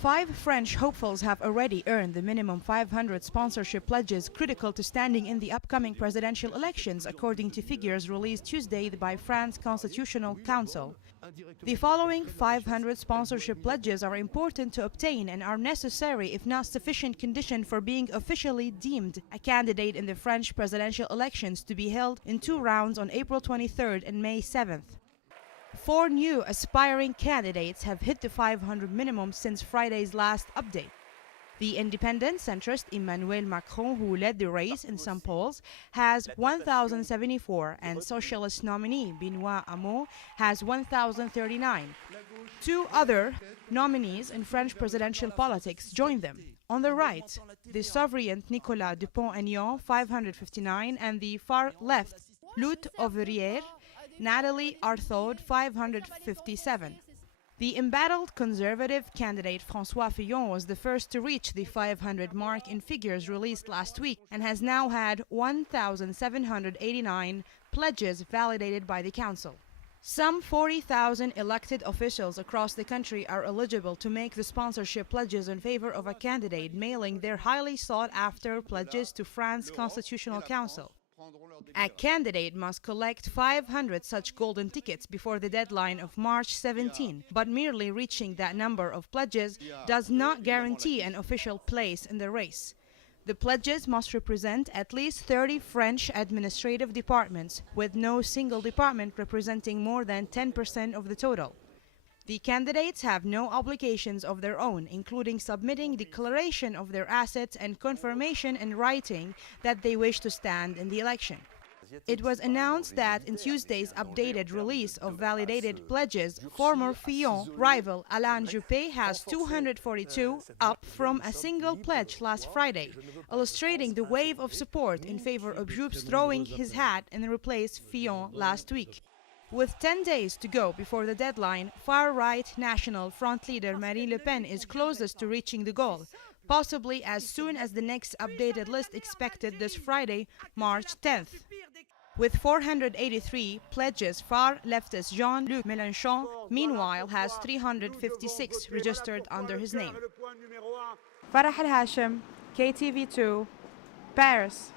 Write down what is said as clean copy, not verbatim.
5 French hopefuls have already earned the minimum 500 sponsorship pledges critical to standing in the upcoming presidential elections, according to figures released Tuesday by France's Constitutional Council. The following 500 sponsorship pledges are important to obtain and are necessary, if not sufficient condition, for being officially deemed a candidate in the French presidential elections to be held in 2 rounds on April 23rd and May 7th. 4 new aspiring candidates have hit the 500 minimum since Friday's last update. The independent centrist Emmanuel Macron, who led the race in some polls, has 1,074, and socialist nominee Benoît Hamon has 1,039. 2 other nominees in French presidential politics joined them. On the right, the sovereign Nicolas Dupont-Aignan, 559, and the far left, Lutte Ouvrière, Nathalie Arthaud, 557. The embattled conservative candidate François Fillon was the first to reach the 500 mark in figures released last week and has now had 1,789 pledges validated by the council. Some 40,000 elected officials across the country are eligible to make the sponsorship pledges in favor of a candidate, mailing their highly sought-after pledges to France's Constitutional Council. A candidate must collect 500 such golden tickets before the deadline of March 17, but merely reaching that number of pledges does not guarantee an official place in the race. The pledges must represent at least 30 French administrative departments, with no single department representing more than 10% of the total. The candidates have no obligations of their own, including submitting declaration of their assets and confirmation in writing that they wish to stand in the election. It was announced that in Tuesday's updated release of validated pledges, former Fillon rival Alain Juppé has 242, up from a single pledge last Friday, illustrating the wave of support in favor of Juppé throwing his hat and replaced Fillon last week. With 10 days to go before the deadline, far-right National Front leader Marine Le Pen is closest to reaching the goal, possibly as soon as the next updated list expected this Friday, March 10th. With 483 pledges, far-leftist Jean-Luc Mélenchon, meanwhile, has 356 registered under his name. Farah Al-Hashim, KTV2, Paris.